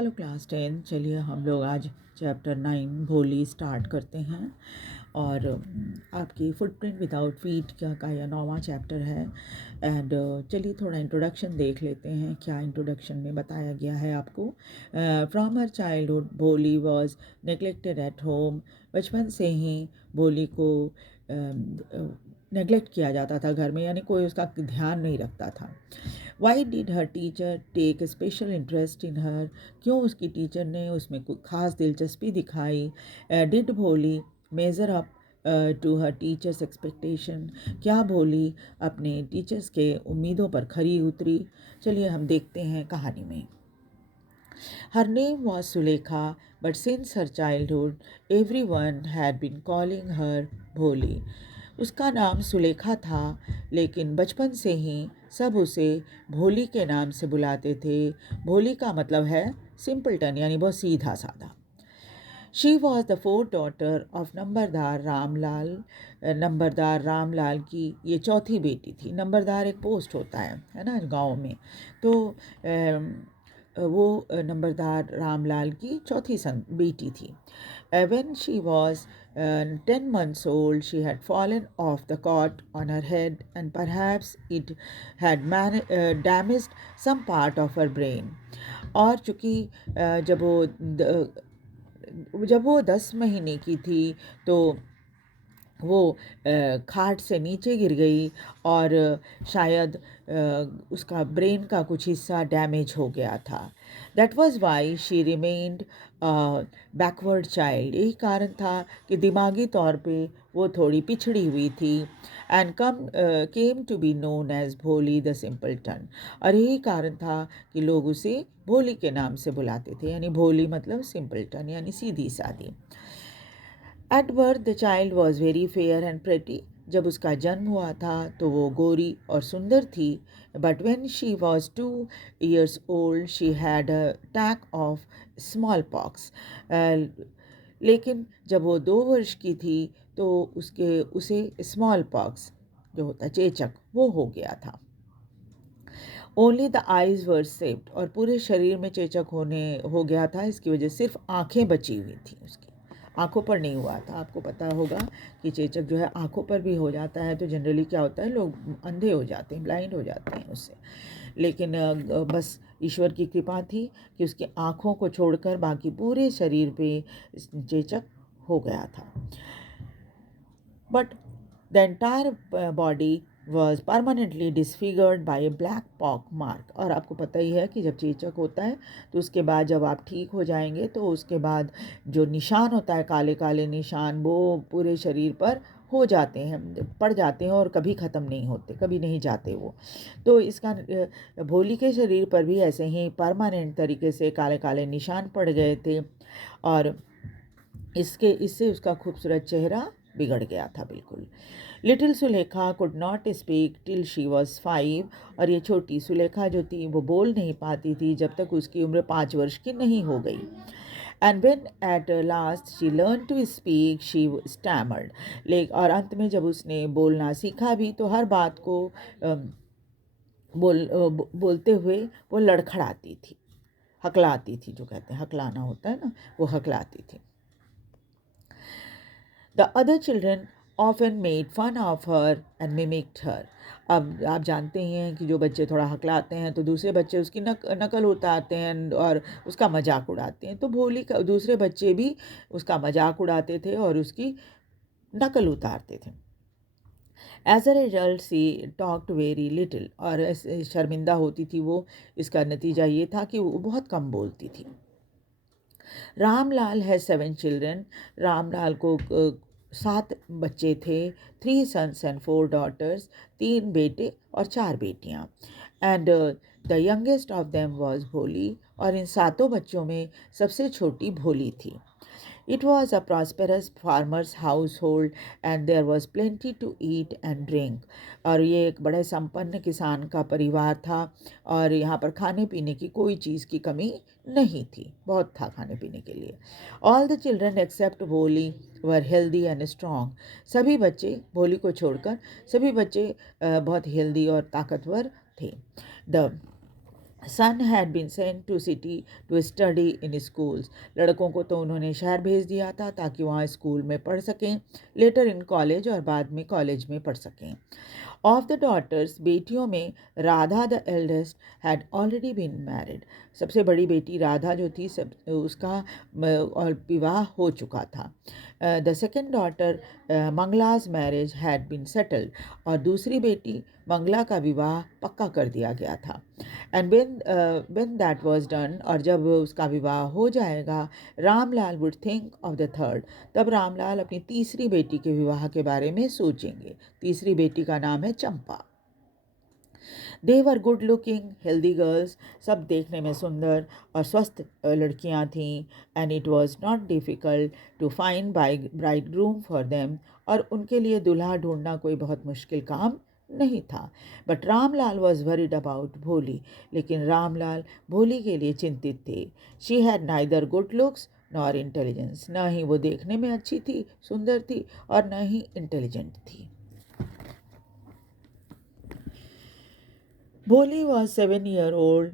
Hello class 10। चलिए हम लोग आज चैप्टर 9 भोली स्टार्ट करते हैं। और आपकी फुटप्रिंट विदाउट फीट का यह 9वां चैप्टर है। एंड चलिए थोड़ा इंट्रोडक्शन देख लेते हैं, क्या इंट्रोडक्शन में बताया गया है आपको। फ्रॉम हर चाइल्डहुड भोली वॉज नेग्लेक्टेड एट होम। बचपन से ही भोली को नेग्लेक्ट किया जाता था घर में, यानी कोई उसका ध्यान नहीं रखता था। Why did her teacher take special interest in her? क्यों उसकी टीचर ने उसमें कोई ख़ास दिलचस्पी दिखाई? Did Bholi measure up to her teacher's expectation? क्या भोली अपने टीचर्स के उम्मीदों पर खरी उतरी? चलिए हम देखते हैं कहानी में। Her name was Sulekha, but since her childhood, everyone had been calling her Bholi. उसका नाम सुलेखा था, लेकिन बचपन से ही सब उसे भोली के नाम से बुलाते थे। भोली का मतलब है सिंपलटन, यानी बहुत सीधा साधा। She was the fourth daughter of Numberdar Ramlal. Numberdar Ramlal की ये चौथी बेटी थी। नंबरदार एक पोस्ट होता है ना गांव में। तो वो नंबरदार रामलाल की चौथी बेटी थी। When she was 10 months old, she had fallen off the cot on her head, and perhaps it had damaged some part of her brain. और चूँकि जब वो 10 महीने की थी तो वो खाट से नीचे गिर गई और शायद उसका ब्रेन का कुछ हिस्सा डैमेज हो गया था। That was why she remained backward child. यही कारण था कि दिमागी तौर पे वो थोड़ी पिछड़ी हुई थी। And came to be known as Bholi the simpleton. और यही कारण था कि लोग उसे भोली के नाम से बुलाते थे, यानी भोली मतलब सिंपलटन यानी सीधी सादी। At birth the child was very fair and pretty. जब उसका जन्म हुआ था तो वो गोरी और सुंदर थी। But when she was 2 years old she had a attack of small pox. लेकिन जब वो 2 वर्ष की थी तो उसे स्मॉल पॉक्स जो होता है चेचक, वो हो गया था। Only the eyes were saved. और पूरे शरीर में चेचक हो गया था। इसकी वजह सिर्फ आंखें बची हुई थी, उसकी आंखों पर नहीं हुआ था। आपको पता होगा कि चेचक जो है आंखों पर भी हो जाता है, तो जनरली क्या होता है, लोग अंधे हो जाते हैं, ब्लाइंड हो जाते हैं उससे। लेकिन बस ईश्वर की कृपा थी कि उसकी आंखों को छोड़कर बाकी पूरे शरीर पे चेचक हो गया था। But the entire body was permanently disfigured by a black pock mark. और आपको पता ही है कि जब चेचक होता है तो उसके बाद जब आप ठीक हो जाएंगे तो उसके बाद जो निशान होता है, काले काले निशान, वो पूरे शरीर पर हो जाते हैं, पड़ जाते हैं और कभी ख़त्म नहीं होते, कभी नहीं जाते वो। तो इसका भोली के शरीर पर भी ऐसे ही परमानेंट तरीके से काले काले निशान पड़ गए थे। और इससे उसका खूबसूरत चेहरा बिगड़ गया था बिल्कुल। Little Sulekha could not speak till she was 5। और ये छोटी सुलेखा जो थी वो बोल नहीं पाती थी जब तक उसकी उम्र 5 वर्ष की नहीं हो गई। And when at last she learn to speak she stammered. और अंत में जब उसने बोलना सीखा भी तो हर बात को बोलते हुए वो लड़खड़ाती थी, हकलाती थी, जो कहते हैं हकलाना होता है ना, वो हकलाती थी। The other children often made fun of her and mimicked her. अब आप जानते ही हैं कि जो बच्चे थोड़ा हकलाते हैं तो दूसरे बच्चे उसकी नकल उतारते हैं और उसका मजाक उड़ाते हैं। तो भोली का दूसरे बच्चे भी उसका मजाक उड़ाते थे और उसकी नकल उतारते थे। As a result she talked very little. और ऐसे शर्मिंदा होती थी वो। इसका नतीजा ये था कि वो बहुत कम बोलती थी। Ramlal has 7 children. रामलाल को 7 बच्चे थे। 3 sons and 4 daughters। 3 बेटे और 4 बेटियां। And the youngest of them was भोली। और इन 7 बच्चों में सबसे छोटी भोली थी। It was a prosperous farmer's household and there was plenty to eat and drink। और ये एक बड़े संपन्न किसान का परिवार था और यहाँ पर खाने पीने की कोई चीज़ की कमी नहीं थी, बहुत था खाने पीने के लिए। All the children except भोली were healthy and strong। सभी बच्चे, भोली को छोड़कर सभी बच्चे बहुत हेल्दी और ताकतवर थे। The son had been sent to city to study in schools. लड़कों को तो उन्होंने शहर भेज दिया था ताकि वहाँ स्कूल में पढ़ सकें, लेटर इन कॉलेज, और बाद में कॉलेज में पढ़ सकें। ऑफ द डॉटर्स, बेटियों में Radha the eldest had already been married. सबसे बड़ी बेटी राधा जो थी, सब उसका और विवाह हो चुका था। The second daughter Mangala's marriage had been settled. और दूसरी बेटी मंगला का विवाह पक्का कर दिया गया था। And when that was done, और जब उसका विवाह हो जाएगा, Ramlal would think of the third। तब रामलाल अपनी तीसरी बेटी के विवाह के बारे में सोचेंगे। तीसरी बेटी का नाम है Champa. They were good looking healthy girls. सब देखने में सुंदर और स्वस्थ लड़कियां थीं। And it was not difficult to find bridegroom for them. और उनके लिए दूल्हा ढूंढना कोई बहुत मुश्किल काम नहीं था। But Ramlal was worried about भोली। लेकिन रामलाल भोली के लिए चिंतित थे। She had neither good looks nor intelligence. न ही वो देखने में अच्छी थी, सुंदर थी, और न ही इंटेलिजेंट थी। Bholi was 7 year old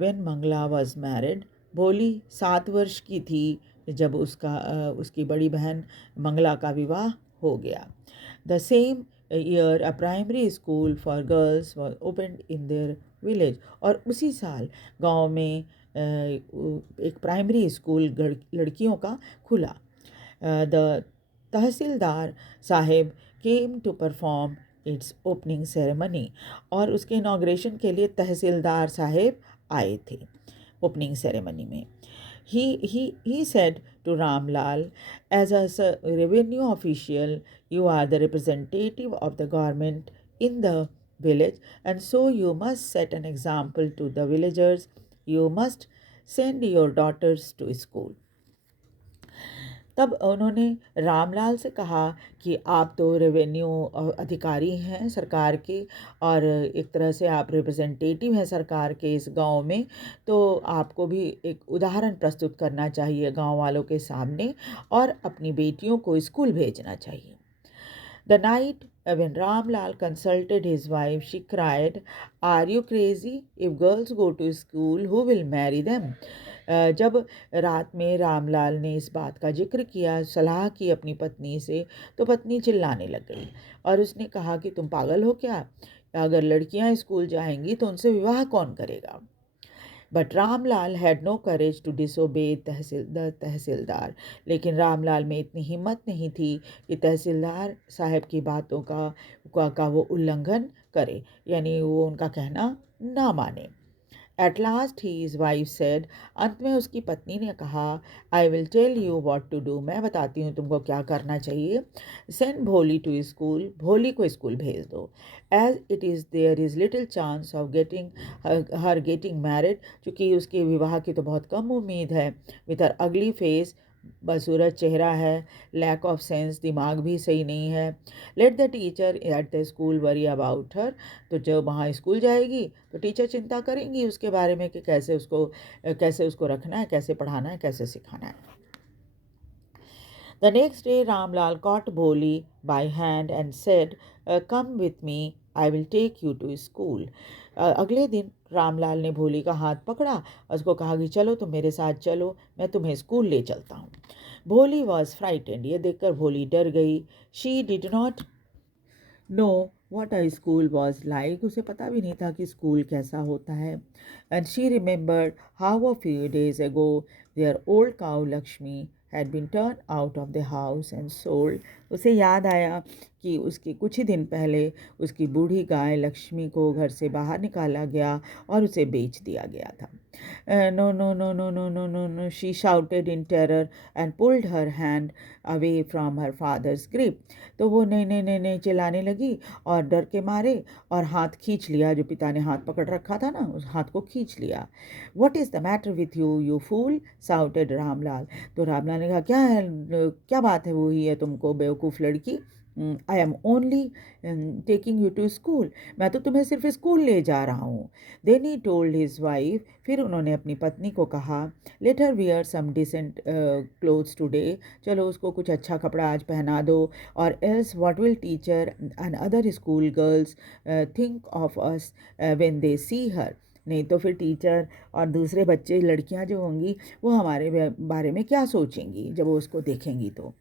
when Mangala was married. Bholi 7 वर्ष की थी जब उसकी बड़ी बहन मंगला का विवाह हो गया। The same year a primary school for girls was opened in their village. और उसी साल गांव में एक प्राइमरी स्कूल लड़कियों का खुला। The tahsildar sahib came to perform its opening ceremony. और उसके इनाग्रेशन के लिए तहसीलदार साहेब आए थे ओपनिंग सेरेमनी में। He said to Ramlal, as a revenue official, you are the representative of the government in the village, and so you must set an example to the villagers. You must send your daughters to school। तब उन्होंने रामलाल से कहा कि आप तो revenue अधिकारी हैं सरकार के, और एक तरह से आप रिप्रेजेंटेटिव हैं सरकार के इस गांव में, तो आपको भी एक उदाहरण प्रस्तुत करना चाहिए गांव वालों के सामने, और अपनी बेटियों को स्कूल भेजना चाहिए। The night when Ramlal consulted his wife, she cried, "Are you crazy? If girls go to school, who will marry them?" जब रात में रामलाल ने इस बात का जिक्र किया, सलाह की अपनी पत्नी से, तो पत्नी चिल्लाने लग गई और उसने कहा कि तुम पागल हो क्या? अगर लड़कियां स्कूल जाएंगी तो उनसे विवाह कौन करेगा? But Ramlal had no courage to disobey tehsildar. लेकिन रामलाल में इतनी हिम्मत नहीं थी कि तहसीलदार साहब की बातों का वो उल्लंघन करे, यानी वो उनका कहना ना माने। At last his wife said, अंत में उसकी पत्नी ने कहा, I will tell you what to do. मैं बताती हूँ तुमको क्या करना चाहिए। सेंड भोली टू स्कूल। भोली को स्कूल भेज दो। As it is there is little chance of getting her getting married. चूँकि उसके विवाह की तो बहुत कम उम्मीद है। विथ हर अगली फेस, बदसूरत चेहरा है, लैक ऑफ सेंस, दिमाग भी सही नहीं है। Let the teacher at the school worry about her. तो जब वहाँ स्कूल जाएगी तो टीचर चिंता करेंगी उसके बारे में कि कैसे उसको रखना है, कैसे पढ़ाना है, कैसे सिखाना है। The next day, Ramlal caught Bholi by hand and said, "Come with me, I will take you to school." अगले दिन रामलाल ने भोली का हाथ पकड़ा और उसको कहा कि चलो तुम मेरे साथ चलो, मैं तुम्हें स्कूल ले चलता हूँ। भोली वॉज फ्राइटेंड। ये देखकर भोली डर गई। She did not know what a school was like। उसे पता भी नहीं था कि स्कूल कैसा होता है। And she remembered how a few days ago their old cow Lakshmi had been turned out of the house and sold। उसे याद आया कि उसके कुछ ही दिन पहले उसकी बूढ़ी गाय लक्ष्मी को घर से बाहर निकाला गया और उसे बेच दिया गया था। No, no, no, no, no, no, no, no, she shouted in terror and pulled her hand away from her father's grip। तो वो नहीं नहीं नहीं नहीं चिल्लाने लगी और डर के मारे और हाथ खींच लिया, जो पिता ने हाथ पकड़ रखा था ना, उस हाथ को खींच लिया। What is the matter with you, you fool? shouted Ramlal. तो रामलाल ने कहा, क्या है, क्या बात है, वो ही है तुमको, बेवकूफ़ लड़की। I am only taking you to school. मैं तो तुम्हें सिर्फ स्कूल ले जा रहा हूँ। Then he told his wife. फिर उन्होंने अपनी पत्नी को कहा, let her wear some decent clothes today. चलो उसको कुछ अच्छा कपड़ा आज पहना दो। Or else what will teacher and other school girls think of us when they see her. नहीं तो फिर टीचर और दूसरे बच्चे लड़कियां जो होंगी वो हमारे बारे में क्या सोचेंगी जब वो उसको देखेंगी तो।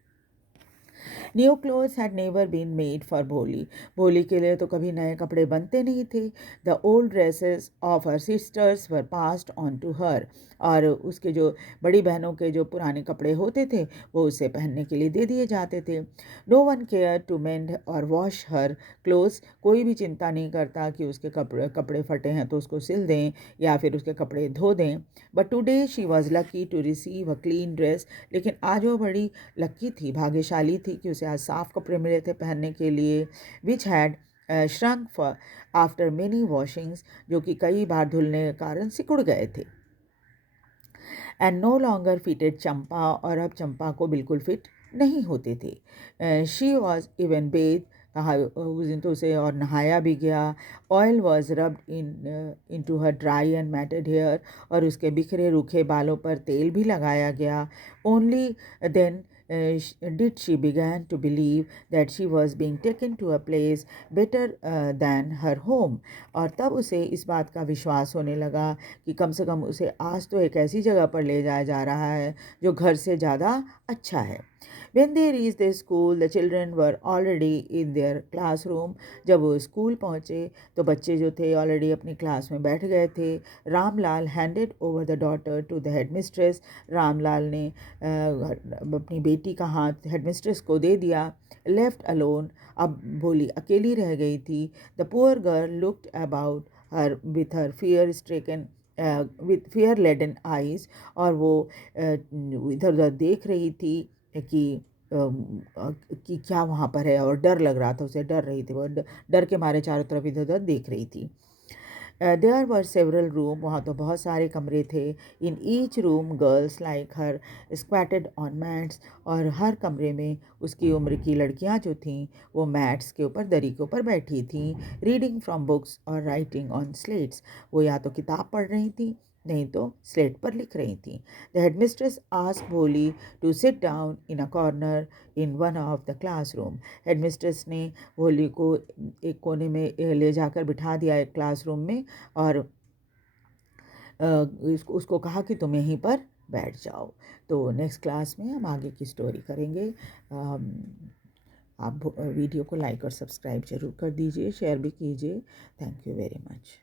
New clothes had never been made for Bholi. Bholi के लिए तो कभी नए कपड़े बनते नहीं थे। The old dresses of her sisters were passed on to her. और उसके जो बड़ी बहनों के जो पुराने कपड़े होते थे वो उसे पहनने के लिए दे दिए जाते थे। No one care to mend or wash her clothes. कोई भी चिंता नहीं करता कि उसके कपड़े फटे हैं तो उसको सिल दें या फिर उसके कपड़े धो दें। But today she was lucky to receive a clean dress. लेकिन आज वो बड़ी लकी थी, भाग्यशाली थी कि उसे आज साफ कपड़े मिले थे पहनने के लिए। Which had shrunk for after many washings, जो कि कई बार धुलने के कारण सिकुड़ गए थे। एंड नो लॉन्गर फिटेड चंपा, और अब चंपा को बिल्कुल फिट नहीं होते थे। शी वॉज इवन बेद, कहा उस दिन तो उसे और नहाया भी गया। Oil was rubbed into her dry and matted hair, और उसके बिखरे रूखे बालों पर तेल भी लगाया गया। Only then did she began to believe that she was being taken to a place better than her home। और तब उसे इस बात का विश्वास होने लगा कि कम से कम उसे आज तो एक ऐसी जगह पर ले जाया जा रहा है जो घर से ज़्यादा अच्छा है। When they reached the school, the children were already in their classroom। जब वो स्कूल पहुँचे तो बच्चे जो थे ऑलरेडी अपनी क्लास में बैठ गए थे। Ramlal handed over the daughter to the headmistress. Ramlal ने अपनी बेटी का हाथ हेडमिस्ट्रेस को दे दिया। लेफ्ट अलोन, अब भोली अकेली रह गई थी। The poor girl looked about her with her fear stricken with fear laden eyes. और वो इधर उधर देख रही थी कि क्या वहाँ पर है, और डर लग रहा था उसे, डर रही थी वो, डर के मारे चारों तरफ इधर उधर देख रही थी। देयर वर सेवरल रूम, वहाँ तो बहुत सारे कमरे थे। In each room girls like her squatted on mats, और हर कमरे में उसकी उम्र की लड़कियाँ जो थीं वो मैट्स के ऊपर, दरी के ऊपर बैठी थीं। रीडिंग फ्रॉम बुक्स और राइटिंग ऑन स्लेट्स, वो या तो किताब पढ़ रही थी नहीं तो स्लेट पर लिख रही थी। The headmistress asked Bholi to sit down in a corner in one of the classroom. Headmistress ने भोली को एक कोने में ले जाकर बिठा दिया एक क्लासरूम में, और उसको कहा कि तुम यहीं पर बैठ जाओ। तो नेक्स्ट क्लास में हम आगे की स्टोरी करेंगे। आप वीडियो को लाइक और सब्सक्राइब ज़रूर कर दीजिए, शेयर भी कीजिए। Thank you very much.